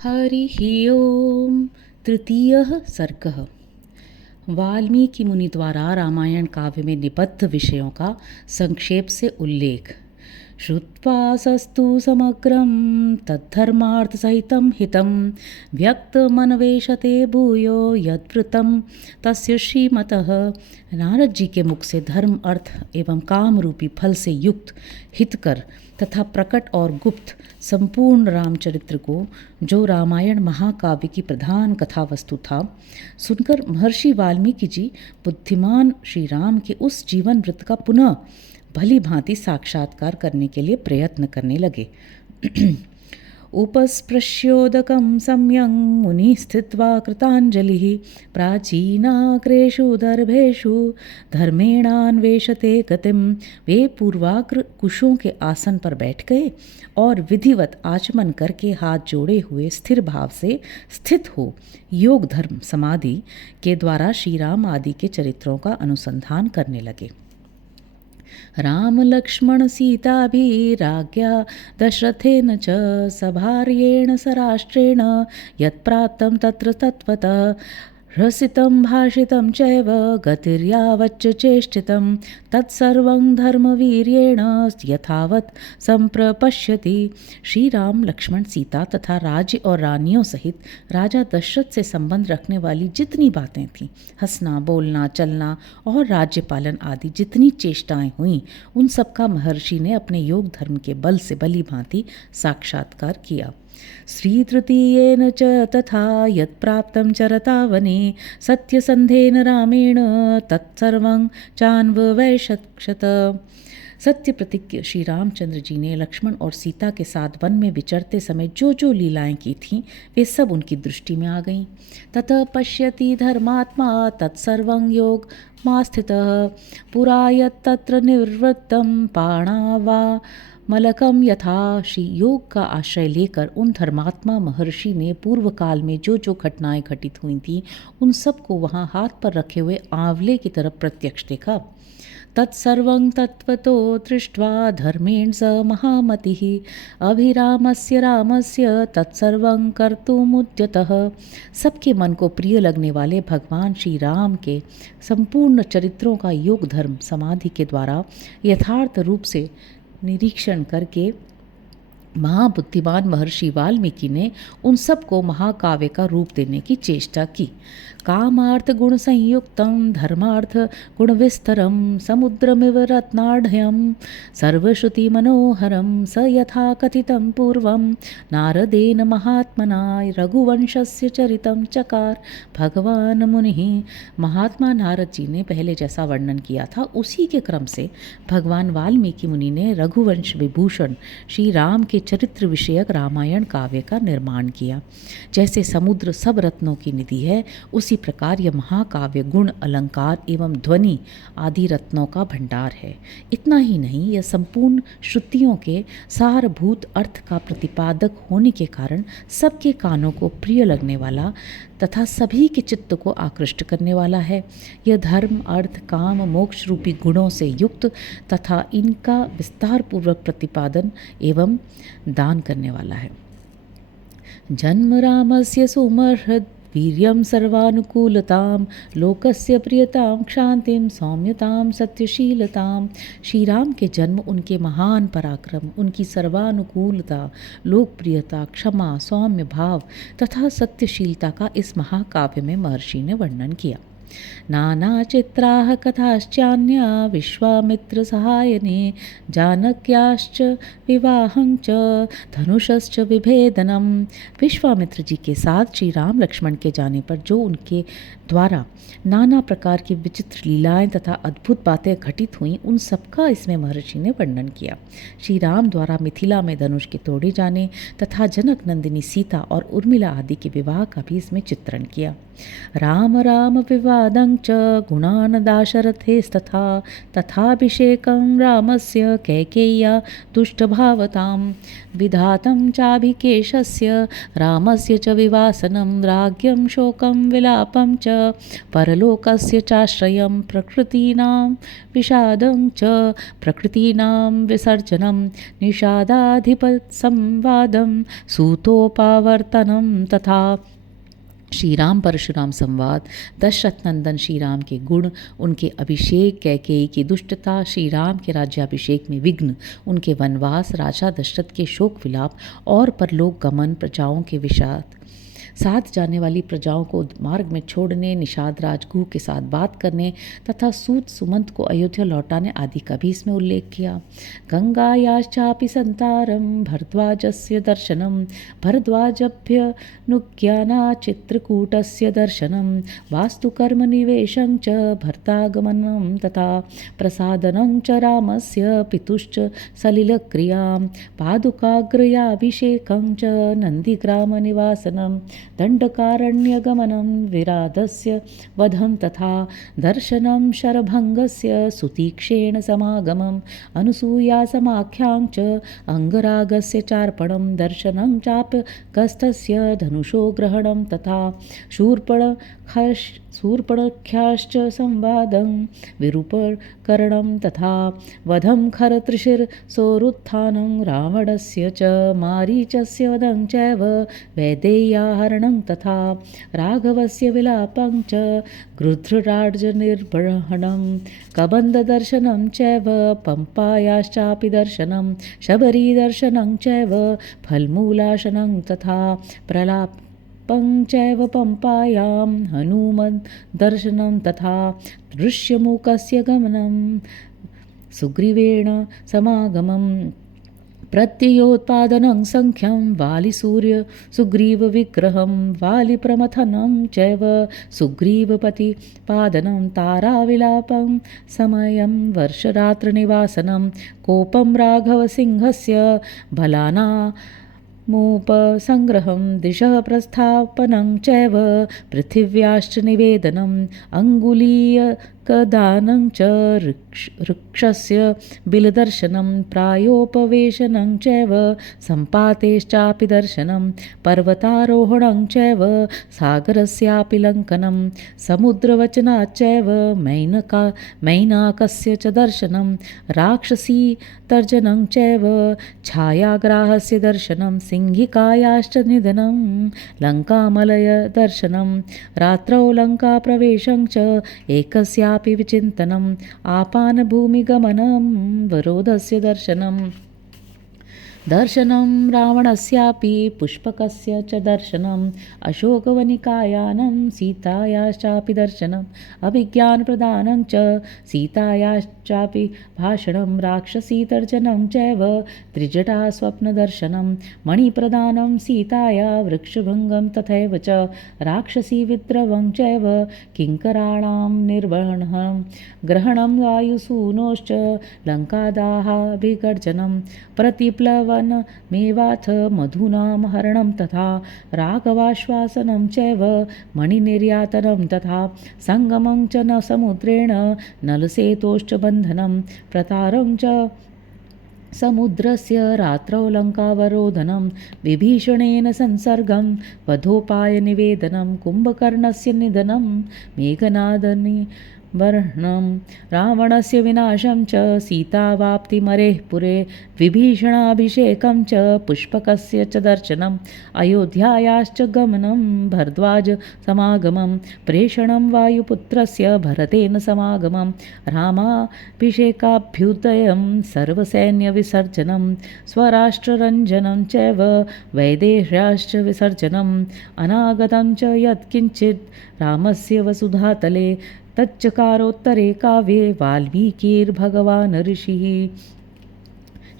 हरिः ओम। तृतीयः सर्गः। वाल्मीकि मुनि द्वारा रामायण काव्य में निबद्ध विषयों का संक्षेप से उल्लेख। श्रुत्वा सस्तु समग्रं तद्धर्मार्थसहितं हितं व्यक्तमन्वेषते भूयो यद्वृतं तस्य श्रीमतः। नारद जी के मुख से धर्म, अर्थ एवं काम रूपी फल से युक्त हितकर तथा प्रकट और गुप्त संपूर्ण रामचरित्र को, जो रामायण महाकाव्य की प्रधान कथा वस्तु था, सुनकर महर्षि वाल्मीकि जी बुद्धिमान श्री राम के उस जीवन वृत्त का पुनः भली भांति साक्षात्कार करने के लिए प्रयत्न करने लगे। उपस्पृश्योदकं सम्यं मुनि स्थित्वा कृतांजलिः प्राचीनाग्रेषु दर्भेषु धर्मेणान्वेषते गतिम। वे पूर्वाग्र कुशों के आसन पर बैठ गए और विधिवत आचमन करके हाथ जोड़े हुए स्थिर भाव से स्थित हो योग धर्म समाधि के द्वारा श्री राम आदि के चरित्रों का अनुसंधान करने लगे। राम लक्ष्मण सीताभिराज्ञा दशरथेन च सभार्येण सराष्ट्रेण यत्प्राप्तं तत्र तत्त्वतः रसितं भाषितं चैव गतिर्यावच्च चेष्टितं तत्सर्वं धर्मवीर्येण यथावत् संप्रपश्यति। श्री राम, लक्ष्मण, सीता तथा राज्य और रानियों सहित राजा दशरथ से संबंध रखने वाली जितनी बातें थीं, हंसना, बोलना, चलना और राज्य पालन आदि जितनी चेष्टाएं हुईं, उन सब का महर्षि ने अपने योग धर्म के बल से भली भांति साक्षात्कार किया। श्रीतृतीयेन च तथा यत्प्राप्तं चरता वने सत्यसन्धेन रामेण तत्सर्वं चान्ववैशक्षत। सत्य प्रतिज्ञ श्री रामचंद्र जी ने लक्ष्मण और सीता के साथ वन में विचरते समय जो जो लीलाएं की थीं, वे सब उनकी दृष्टि में आ गईं। ततः पश्यति धर्मात्मा तत्सर्वं योग मास्थितः पुरा यत्तत्र निवृत्तं पाणावा मलकम यथा। श्री योग का आश्रय लेकर उन धर्मात्मा महर्षि ने पूर्व काल में जो जो घटनाएं घटित हुई थीं, उन सब को वहाँ हाथ पर रखे हुए आंवले की तरफ प्रत्यक्ष देखा। तत्सर्वं तत्त्वतो दृष्ट्वा धर्मेण स महामतिः अभिरामस्य रामस्य तत्सर्वं कर्तुमुद्यतः। सबके मन को प्रिय लगने वाले भगवान श्री राम के संपूर्ण चरित्रों का योग धर्म समाधि के द्वारा यथार्थ रूप से निरीक्षण करके महाबुद्धिमान महर्षि वाल्मीकि ने उन सबको महाकाव्य का रूप देने की चेष्टा की। कामार्थ गुण संयुक्तं धर्मार्थ गुण विस्तरम समुद्रमिव रत्नाढ्यं सर्वश्रुति मनोहरं स यथा कथितं पूर्वं नारदेन महात्मना रघुवंशस्य चरितं चकार। भगवान मुनिः, महात्मा नारद जी ने पहले जैसा वर्णन किया था उसी के क्रम से भगवान वाल्मीकि मुनि ने रघुवंश विभूषण श्री राम के चरित्र विषयक रामायण काव्य का निर्माण किया। जैसे समुद्र सब रत्नों की निधि है, उसी प्रकार यह महाकाव्य गुण, अलंकार एवं ध्वनि आदि रत्नों का भंडार है। इतना ही नहीं, यह संपूर्ण श्रुतियों के सारभूत अर्थ का प्रतिपादक होने के कारण सबके कानों को प्रिय लगने वाला तथा सभी के चित्त को आकृष्ट करने वाला है। यह धर्म, अर्थ, काम, मोक्ष रूपी गुणों से युक्त तथा इनका विस्तार पूर्वक प्रतिपादन एवं दान करने वाला है। जन्म रामस्य सुमहृद वीर्यं सर्वानुकूलतां लोकस्य प्रियतां क्षांतिं सौम्यतां सत्यशीलतां। श्री राम के जन्म, उनके महान पराक्रम, उनकी सर्वानुकूलता, लोकप्रियता, क्षमा, सौम्य भाव तथा सत्यशीलता का इस महाकाव्य में महर्षि ने वर्णन किया। नाना चित्राः कथाश्चान्या विश्वामित्र सहायने जानक्याश्च विवाहं च धनुषश्च विभेदनम। विश्वामित्र जी के साथ श्री राम लक्ष्मण के जाने पर जो उनके द्वारा नाना प्रकार की विचित्र लीलाएं तथा अद्भुत बातें घटित हुईं, उन सबका इसमें महर्षि ने वर्णन किया। श्री राम द्वारा मिथिला में धनुष के तोड़े जाने तथा जनक नंदिनी सीता और उर्मिला आदि के विवाह का भी इसमें चित्रण किया। राम राम विवाह संवादं च गुणान् दाशरथेस्तथा तथाभिषेकं रामस्य कैकेय्या दुष्टभावतां विधातं चाभिकेशस्य रामस्य च विवासनं राज्ञं शोकं विलापं च परलोकस्य चाश्रयं प्रकृतीनां विषादं च प्रकृतीनां विसर्जनं निषादाधिपसंवादं सूतोपावर्तनं तथा। श्री राम परशुराम संवाद। दशरथ नंदन श्री राम के गुण, उनके अभिषेक, कैकेयी की दुष्टता, श्री राम के राज्याभिषेक में विघ्न, उनके वनवास, राजा दशरथ के शोक विलाप और परलोक गमन, प्रजाओं के विषाद, साथ जाने वाली प्रजाओं को मार्ग में छोड़ने, निषाद राजगुह के साथ बात करने तथा सूत सुमंत को अयोध्या लौटाने आदि का भी इसमें उल्लेख किया। गंगायाश्चापि संतारम भरद्वाजस्य दर्शनम भरद्वाजभ्यनुज्ञाना चित्रकूटस्य दर्शनम वास्तुकर्म निवेशं च भर्तागमनं तथा प्रसादनं च रामस्य पितुश्च सलिलक्रियां पादुकाग्रयाभिषेकं च नन्दिग्रामनिवासनं दण्डकारण्यगमनं विराधस्य वधं तथा दर्शनं शरभङ्गस्य सुतीक्षेण समागमम् अनुसूयासमाख्यां च अङ्गरागस्य चार्पणं दर्शनं चाप्यगस्थस्य धनुषो ग्रहणं तथा शूर्पणख्याश्च संवादं विरूपकरणं तथा वधं खरत्रिशिरसोरुत्थानं रावणस्य च मारीचस्य वधं चैव वैदेह्याहरणं तथा राघवस्य विलापं च गृध्रराजनिर्बहणं कबन्धदर्शनं चैव पम्पायाश्चापि दर्शनं शबरीदर्शनं चैव फल्मूलाशनं तथा प्रलापं चैव पम्पायां हनुमद्दर्शनं तथा दृश्यमूकस्य गमनं सुग्रीवेण समागमम् प्रत्ययोत्पादनं संख्यं वालिसूर्य सुग्रीवविग्रहं वालिप्रमथनं चैव सुग्रीवपतिपादनं ताराविलापं समयं वर्षरात्रनिवासनं कोपं राघवसिंहस्य बलाना मोपसंग्रहं दिशः प्रस्थापनं चैव पृथिव्याश्च निवेदनम् अङ्गुलीयकदानं च वृक्षस्य बिलदर्शनं प्रायोपवेशनं चैव सम्पातेश्चापि दर्शनं पर्वतारोहणं चैव सागरस्यापि लङ्घनं समुद्रवचनाच्चैव मैनाकस्य च दर्शनं राक्षसी तर्जनं चैव छायाग्राहस्य दर्शनं सिंहिकायाश्च निधनं लङ्कामलयदर्शनं रात्रौ लङ्काप्रवेशं च एकस्यापि विचिन्तनम् आपानभूमिगमनं वरोधस्य दर्शनं रावणस्यापि पुष्पकस्य च दर्शनम् अशोकवनिकायानं सीतायाश्चापि दर्शनम् अभिज्ञानप्रदानं च सीतायाश्चापि भाषणं राक्षसीतर्जनं चैव त्रिजटा स्वप्नदर्शनं मणिप्रदानं सीताया वृक्षभङ्गं तथैव च राक्षसीविद्रवं चैव किङ्कराणां निर्वहणं ग्रहणं वायुसूनोश्च लङ्कादाहाभिगर्जनं प्रतिप्लवनमेवाथ मधूनां हरणं तथा राघवाश्वासनं चैव मणिनिर्यातनं तथा सङ्गमं च न समुद्रेण नलसेतोश्च बन्धनं प्रतारं च समुद्रस्य रात्रौ लङ्कावरोधनं विभीषणेन संसर्गं वधोपायनिवेदनं कुम्भकर्णस्य निधनं मेघनादनि वर्णं रावणस्य विनाशं च सीतावाप्तिमरेः पुरे विभीषणाभिषेकं च पुष्पकस्य च दर्शनम् अयोध्यायाश्च गमनं भरद्वाजसमागमं प्रेषणं वायुपुत्रस्य भरतेन समागमं रामाभिषेकाभ्युदयं सर्वसैन्यविसर्जनं स्वराष्ट्ररञ्जनं चैव वैदेह्याश्च विसर्जनम् अनागतं च यत्किञ्चित् रामस्य वसुधातले तच्चकारोत्तरे काव्ये वाल्मीकिर्भगवान् ऋषिः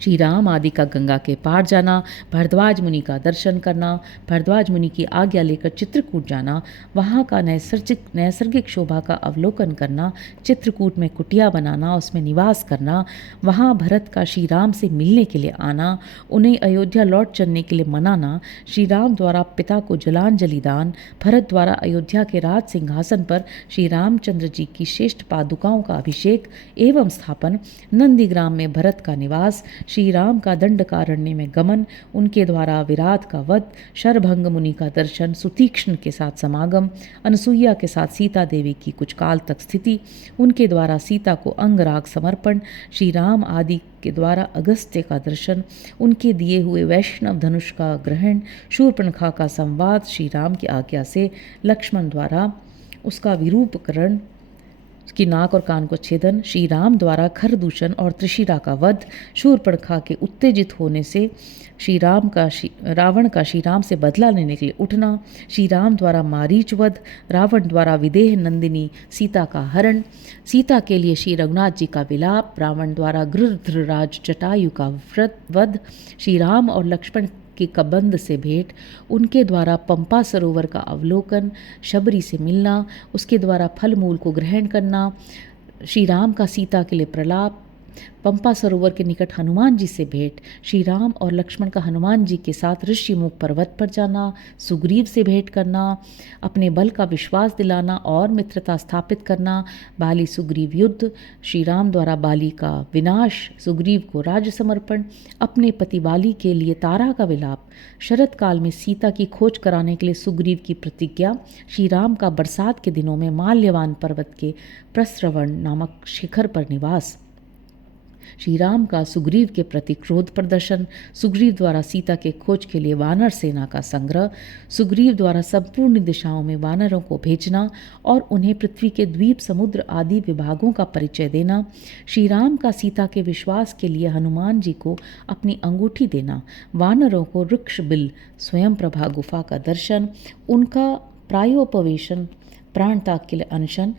श्री राम आदि का गंगा के पार जाना, भरद्वाज मुनि का दर्शन करना, भरद्वाज मुनि की आज्ञा लेकर चित्रकूट जाना, वहाँ का नैसर्गिक शोभा का अवलोकन करना, चित्रकूट में कुटिया बनाना, उसमें निवास करना, वहाँ भरत का श्री राम से मिलने के लिए आना, उन्हें अयोध्या लौट चलने के लिए मनाना, श्री राम द्वारा पिता को जलांजलि दान, भरत द्वारा अयोध्या के राज सिंहासन पर श्री रामचंद्र जी की श्रेष्ठ पादुकाओं का अभिषेक एवं स्थापन, नंदीग्राम में भरत का निवास, श्री राम का दंडकारण्य में गमन, उनके द्वारा विराट का वध, शरभंग मुनि का दर्शन, सुतीक्ष्ण के साथ समागम, अनसुईया के साथ सीता देवी की कुछ काल तक स्थिति, उनके द्वारा सीता को अंगराग समर्पण, श्री राम आदि के द्वारा अगस्त्य का दर्शन, उनके दिए हुए वैष्णव धनुष का ग्रहण, शूर्पणखा का संवाद, श्री राम की आज्ञा से लक्ष्मण द्वारा उसका विरूपकरण, उसकी नाक और कान को छेदन, श्री राम द्वारा खरदूषण और त्रिशिरा का वध, शूर्पणखा के उत्तेजित होने से रावण का श्री राम से बदला लेने के लिए उठना, श्री राम द्वारा मारीच वध, रावण द्वारा विदेह नंदिनी सीता का हरण, सीता के लिए श्री रघुनाथ जी का विलाप, रावण द्वारा गृध्रराज जटायु का वध, श्री राम और लक्ष्मण की कबंध से भेंट, उनके द्वारा पंपा सरोवर का अवलोकन, शबरी से मिलना, उसके द्वारा फल मूल को ग्रहण करना, श्री राम का सीता के लिए प्रलाप, पंपा सरोवर के निकट हनुमान जी से भेंट, श्री राम और लक्ष्मण का हनुमान जी के साथ ऋषिमुख पर्वत पर जाना, सुग्रीव से भेंट करना, अपने बल का विश्वास दिलाना और मित्रता स्थापित करना, बाली सुग्रीव युद्ध, श्री राम द्वारा बाली का विनाश, सुग्रीव को राज्य समर्पण, अपने पति बाली के लिए तारा का विलाप, शरत काल में सीता की खोज कराने के लिए सुग्रीव की प्रतिज्ञा, श्री राम का बरसात के दिनों में माल्यवान पर्वत के प्रस्रवण नामक शिखर पर निवास, श्री राम का सुग्रीव के प्रति क्रोध प्रदर्शन, सुग्रीव द्वारा सीता के खोज के लिए वानर सेना का संग्रह, सुग्रीव द्वारा संपूर्ण दिशाओं में वानरों को भेजना और उन्हें पृथ्वी के द्वीप समुद्र आदि विभागों का परिचय देना, श्री राम का सीता के विश्वास के लिए हनुमान जी को अपनी अंगूठी देना, वानरों को वृक्ष बिल स्वयं प्रभा गुफा का दर्शन, उनका प्रायोपवेशन, प्राण त्याग के लिए अनशन,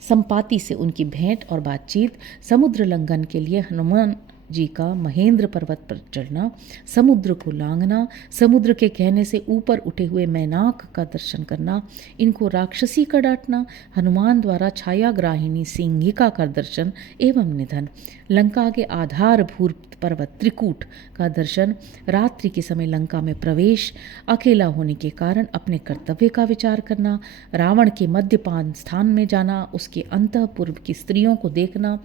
संपाति से उनकी भेंट और बातचीत, समुद्र लंघन के लिए हनुमान जी का महेंद्र पर्वत पर चढ़ना, समुद्र को लांघना, समुद्र के कहने से ऊपर उठे हुए मैनाक का दर्शन करना, इनको राक्षसी का डांटना, हनुमान द्वारा छायाग्राहिणी सिंहिका का दर्शन एवं निधन, लंका के आधारभूत पर्वत त्रिकूट का दर्शन, रात्रि के समय लंका में प्रवेश, अकेला होने के कारण अपने कर्तव्य का विचार करना, रावण के मद्यपान स्थान में जाना, उसके अंतःपुर की स्त्रियों को देखना,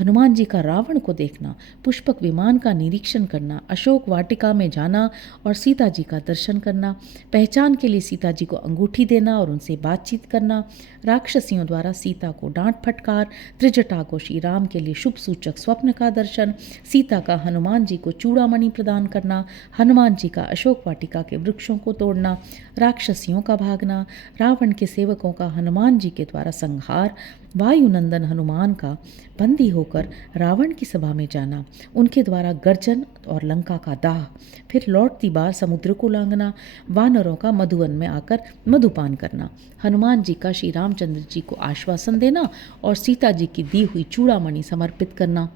हनुमान जी का रावण को देखना, पुष्पक विमान का निरीक्षण करना, अशोक वाटिका में जाना और सीता जी का दर्शन करना, पहचान के लिए सीता जी को अंगूठी देना और उनसे बातचीत करना, राक्षसियों द्वारा सीता को डांट फटकार, त्रिजटा को श्री राम के लिए शुभ सूचक स्वप्न का दर्शन, सीता का हनुमान जी को चूड़ामणि प्रदान करना, हनुमान जी का अशोक वाटिका के वृक्षों को तोड़ना, राक्षसियों का भागना, रावण के सेवकों का हनुमान जी के द्वारा संहार, वायुनंदन हनुमान का बंदी होकर रावण की सभा में जाना, उनके द्वारा गर्जन और लंका का दाह, फिर लौटती बार समुद्र को लांघना, वानरों का मधुवन में आकर मधुपान करना, हनुमान जी का श्री रामचंद्र जी को आश्वासन देना और सीता जी की दी हुई चूड़ामणि समर्पित करना,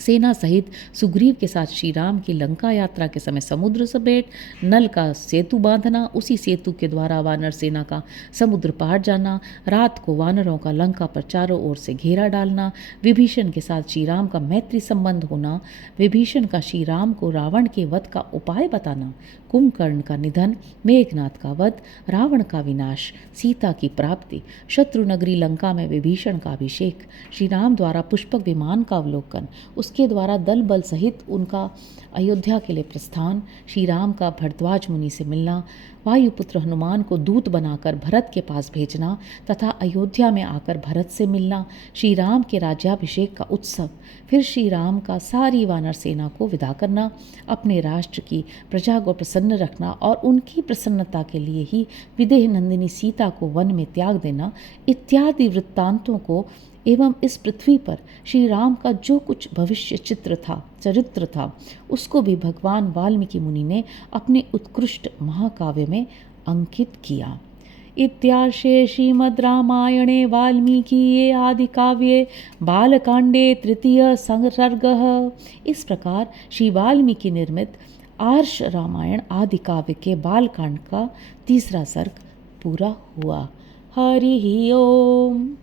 सेना सहित सुग्रीव के साथ श्री राम की लंका यात्रा के समय समुद्र से भेंट, नल का सेतु बांधना, उसी सेतु के द्वारा वानर सेना का समुद्र पार जाना, रात को वानरों का लंका पर चारों ओर से घेरा डालना, विभीषण के साथ श्री राम का मैत्री संबंध होना, विभीषण का श्री राम को रावण के वध का उपाय बताना, कुंभकर्ण का निधन, मेघनाथ का वध, रावण का विनाश, सीता की प्राप्ति, शत्रुनगरी लंका में विभीषण का अभिषेक, श्री राम द्वारा पुष्पक विमान का अवलोकन, उसके द्वारा दल बल सहित उनका अयोध्या के लिए प्रस्थान, श्री राम का भरद्वाज मुनि से मिलना, वायुपुत्र हनुमान को दूत बनाकर भरत के पास भेजना तथा अयोध्या में आकर भरत से मिलना, श्री राम के राज्याभिषेक का उत्सव, फिर श्री राम का सारी वानर सेना को विदा करना, अपने राष्ट्र की प्रजा को प्रसन्न रखना और उनकी प्रसन्नता के लिए ही विदेह नंदिनी सीता को वन में त्याग देना इत्यादि वृत्तांतों को एवं इस पृथ्वी पर श्री राम का जो कुछ भविष्य चरित्र था उसको भी भगवान वाल्मीकि मुनि ने अपने उत्कृष्ट महाकाव्य में अंकित किया। इत्यार्षे श्रीमद् रामायणे वाल्मीकिये आदिकाव्ये बालकांडे तृतीय सर्गः। इस प्रकार श्री वाल्मीकि निर्मित आर्ष रामायण आदि काव्य के बालकांड का तीसरा सर्ग पूरा हुआ। हरि ओम।